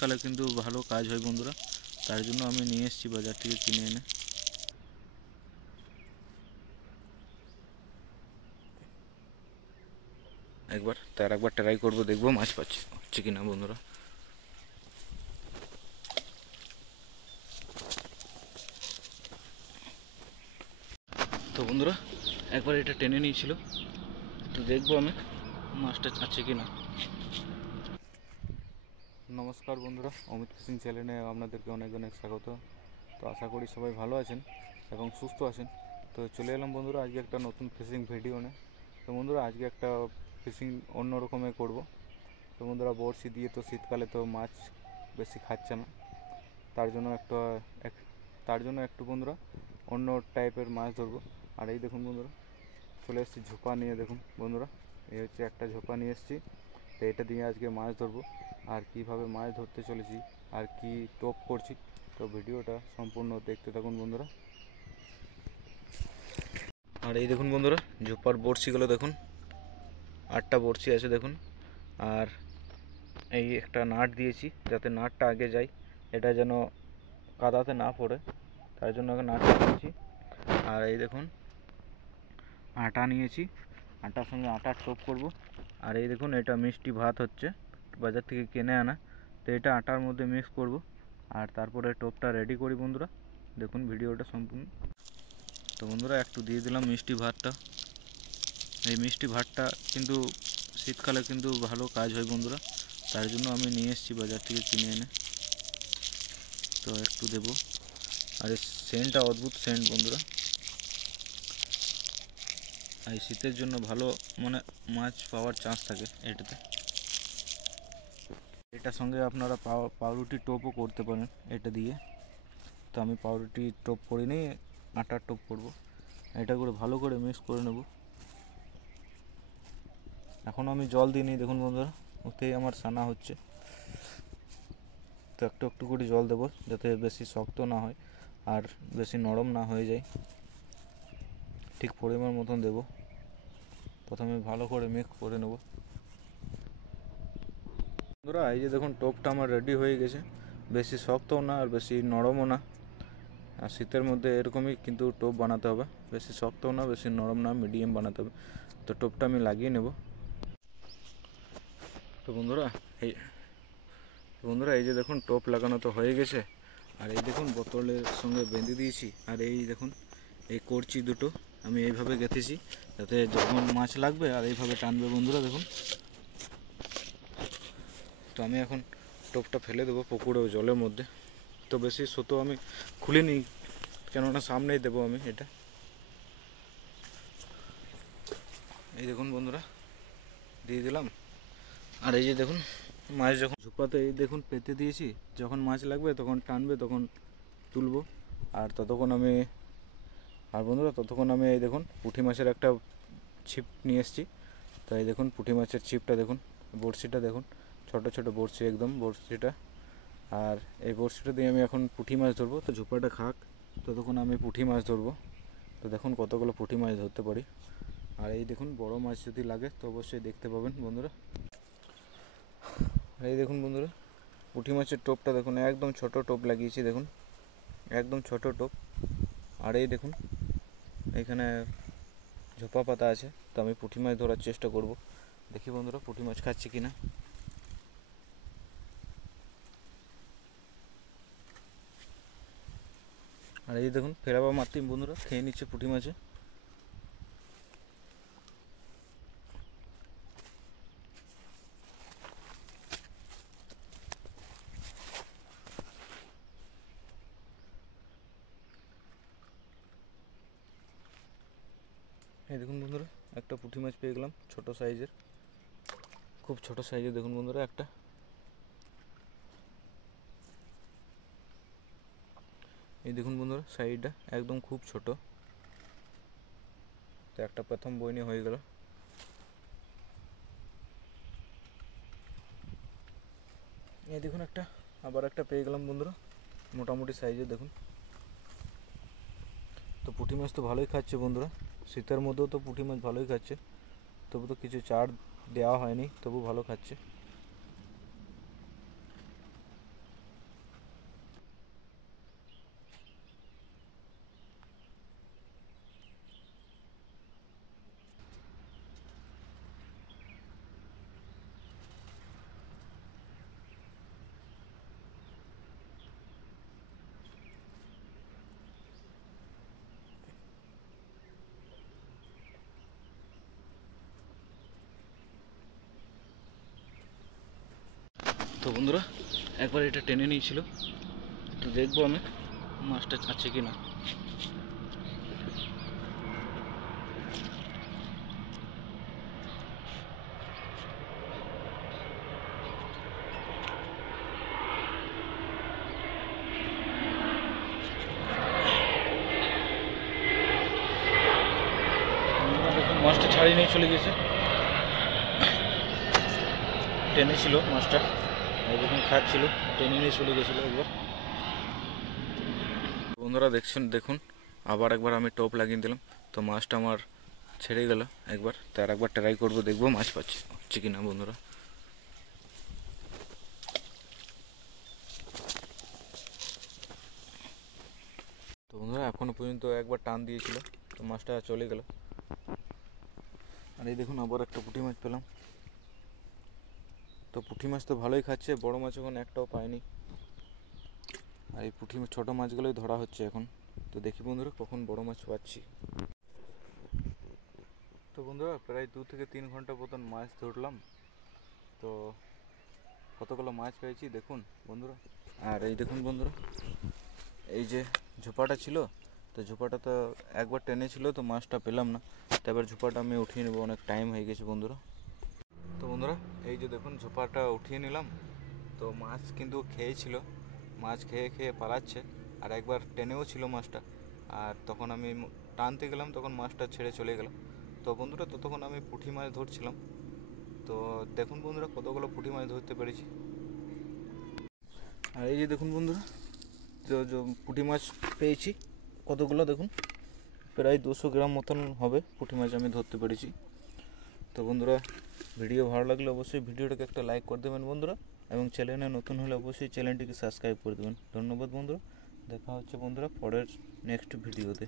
কালে কিন্তু ভালো কাজ হয় বন্ধুরা, তার জন্য আমি নিয়ে এসেছি বাজার থেকে কিনে এনে। একবার ট্রাই করবো, দেখবো মাছ হচ্ছে কিনা বন্ধুরা। তো বন্ধুরা একবার এটা টেনে নিয়েছিল, তো দেখবো আমি মাছটা আছে কিনা। নমস্কার বন্ধুরা, অমিত ফিশিং চ্যানেলে আপনাদেরকে অনেক অনেক স্বাগত। তো আশা করি সবাই ভালো আছেন এবং সুস্থ আছেন। তো চলে এলাম বন্ধুরা আজকে একটা নতুন ফিশিং ভিডিও নিয়ে। তো বন্ধুরা আজকে একটা ফিশিং অন্য রকমের করবো। তো বন্ধুরা বড়শি দিয়ে তো শীতকালে তো মাছ বেশি খাচ্ছে না, তার জন্য একটু বন্ধুরা অন্য টাইপের মাছ ধরবো। আর এই দেখুন বন্ধুরা চলে এসেছি ঝোপা নিয়ে। দেখুন বন্ধুরা এই হচ্ছে একটা ঝোপা নিয়ে এসেছি। তো এটা দিয়ে আজকে মাছ ধরবো, আর কিভাবে মাছ ধরতে চলেছি আর কি টোপ করছি, তো ভিডিওটা সম্পূর্ণ দেখতে থাকুন বন্ধুরা। আর এই দেখুন বন্ধুরা ঝোপার বড়শিগুলো দেখুন, 8টা বড়শি আছে দেখুন। আর এই একটা নাট দিয়েছি যাতে নাটটা আগে যায়, এটা যেন কাদাতে না পড়ে, তার জন্য নাটটা দিয়েছি। আর এই দেখুন আটা নিয়েছি, আটার সঙ্গে আটার টোপ করব। আর এই দেখুন এটা মিষ্টি ভাত হচ্ছে, বাজার থেকে কিনে আনা। তো এটা আটার মধ্যে মিক্স করব আর তারপরে টোপটা রেডি করি বন্ধুরা। দেখুন ভিডিওটা সম্পূর্ণ। তো বন্ধুরা একটু দিয়ে দিলাম মিষ্টি ভাতটা। এই মিষ্টি ভাতটা কিন্তু শীতকালে কিন্তু ভালো কাজ হয় বন্ধুরা, তার জন্য আমি নিয়ে এসেছি বাজার থেকে কিনে এনে। তো একটু দেবো। আর এই সেন্টটা অদ্ভুত সেন্ট বন্ধুরা, এই শীতের জন্য ভালো মানে মাছ পাওয়ার চান্স থাকে এটাতে। এটার সঙ্গে আপনারা পাউরুটি টোপও করতে পারেন এটা দিয়ে। তো আমি পাউরুটি টোপ করিনি, আটার টোপ করব। এটা করে ভালো করে মিক্স করে নেব। এখন আমি জল দিইনি দেখুন বন্ধুরা, ওতেই আমার সানা হচ্ছে। তো একটু একটু করে জল দেবো যাতে বেশি শক্ত না হয় আর বেশি নরম না হয়ে যায়, ঠিক পরিমাণ মতন দেব। প্রথমে ভালো করে মিক্স করে নেব বন্ধুরা। এই যে দেখুন টোপটা আমার রেডি হয়ে গেছে, বেশি শক্তও না আর বেশি নরমও না। আর শীতের মধ্যে এরকমই কিন্তু টোপ বানাতে হবে, বেশি শক্তও না বেশি নরম না, মিডিয়াম বানাতে হবে। তো টোপটা আমি লাগিয়ে নেব। তো বন্ধুরা এই যে দেখুন টোপ লাগানো তো হয়ে গেছে। আর এই দেখুন বোতলের সঙ্গে বেঁধে দিয়েছি। আর এই দেখুন এই করছি দুটো আমি এইভাবে গেঁথেছি যাতে যখন মাছ লাগবে আর এইভাবে টানবে বন্ধুরা দেখুন। তো আমি এখন টোপটা ফেলে দেবো পুকুরে জলের মধ্যে। তো বেশি সুতো আমি খুলিনি, কেননা সামনেই দেবো আমি এটা। এই দেখুন বন্ধুরা দিয়ে দিলাম। আর এই যে দেখুন মাছ যখন ঝোপাতে এই দেখুন পেতে দিয়েছি, যখন মাছ লাগবে তখন টানবে তখন তুলবো। আর ততক্ষণ আমি এই দেখুন পুঁটি মাছের একটা ছিপ নিয়ে এসেছি। তো এই দেখুন পুঁটি মাছের ছিপটা দেখুন, বড়শিটা দেখুন, ছোট ছোট বড়শি একদম বড়শিটা। আর এই বড়শিটা দিয়ে আমি এখন পুঁটি মাছ ধরবো। তো ঝোপাটা খাক ততক্ষণ আমি পুঁটি মাছ ধরবো। তো দেখুন কতগুলো পুঁটি মাছ ধরতে পারি। আর এই দেখুন বড় মাছ যদি লাগে তো অবশ্যই দেখতে পাবেন বন্ধুরা। আর এই দেখুন বন্ধুরা পুঁটি মাছের টোপটা দেখুন, একদম ছোট টোপ লাগিয়েছি দেখুন, একদম ছোট টোপ। আর এই দেখুন এখানে ঝোপা পাতা আছে। তো আমি পুঁটি মাছ ধরার চেষ্টা করব, দেখি বন্ধুরা পুঁটি মাছ খাচ্ছে কিনা। আর এই দেখুন ফেরাবা মাত্রই বন্ধুরা খেয়ে নিচ্ছে পুঁটি মাছে। এই দেখুন বন্ধুরা একটা পুঁটি মাছ পেয়ে গেলাম, ছোট সাইজের, খুব ছোট সাইজের দেখুন বন্ধুরা একটা। এই দেখুন বন্ধুরা সাইজটা একদম খুব ছোট। তো একটা প্রথম বইনি হয়ে গেল। এই দেখুন আবার একটা পেয়ে গেলাম বন্ধুরা, মোটামুটি সাইজের দেখুন। তো পুঁটি মাছ তো ভালোই খাচ্ছে বন্ধুরা, শীতের মধ্যেও তো পুঁটি মাছ ভালোই খাচ্ছে। তবু তো কিছু চার দেওয়া হয়নি, তবু ভালো খাচ্ছে। বন্ধুরা একবার এটা টেনে নিয়েছিল, তো দেখবো আমি মাছটা আছে কি না। মাছটা ছাড়িয়ে নিয়ে চলে গেছে, টেনেছিল মাছটা, যখন খাচ্ছিল টেনে নিয়ে চলে গেছিলো একবার। বন্ধুরা দেখুন আবার একবার আমি টোপ লাগিয়ে দিলাম, তো মাছটা আমার ছেড়ে গেল একবার, তার একবার ট্রাই করবো, দেখবো মাছ পাচ্ছে কিনা বন্ধুরা। তো বন্ধুরা এখনো পর্যন্ত একবার টান দিয়েছিল, তো মাছটা চলে গেল। আর এই দেখুন আবার একটা পুঁটি মাছ পেলাম। তো পুঁটি মাছ তো ভালোই খাচ্ছে, বড় মাছ এখন একটাও পায়নি। আর এই পুঁটি ছোটো মাছগুলোই ধরা হচ্ছে এখন। তো দেখি বন্ধুরা কখন বড় মাছ পাচ্ছি। তো বন্ধুরা প্রায় 2 থেকে 3 ঘন্টা মতন মাছ ধরলাম, তো কতগুলো মাছ পেয়েছি দেখুন বন্ধুরা। আর এই দেখুন বন্ধুরা, এই যে ঝোপাটা ছিল, তো ঝোপাটা তো একবার টেনেছিল, তো মাছটা পেলাম না, তারপর ঝোপাটা আমি উঠিয়ে নেবো, অনেক টাইম হয়ে গেছে বন্ধুরা। তো বন্ধুরা এই যে দেখুন ঝোপাটা উঠিয়ে নিলাম, তো মাছ কিন্তু খেয়েছিল, মাছ খেয়ে খেয়ে পালাচ্ছে, আর একবার টেনেও ছিল মাছটা, আর তখন আমি টানতে গেলাম, তখন মাছটা ছেড়ে চলে গেল। তো বন্ধুরা ততক্ষণ আমি পুঁটি মাছ ধরছিলাম, তো দেখুন বন্ধুরা কতগুলো পুঁটি মাছ ধরতে পেরেছি। আর এই যে দেখুন বন্ধুরা, যে পুঁটি মাছ পেয়েছি কতগুলো দেখুন, প্রায় 200 গ্রাম মতন হবে পুঁটি মাছ আমি ধরতে পেরেছি। তো বন্ধুরা ভিডিও ভালো লাগলে অবশ্যই ভিডিওটাকে একটা লাইক করে দেবেন বন্ধুরা, এবং চ্যানেলে নতুন হলে অবশ্যই চ্যানেলটিকে সাবস্ক্রাইব করে দেবেন। ধন্যবাদ বন্ধুরা, দেখা হচ্ছে বন্ধুরা পরের নেক্সট ভিডিওতে।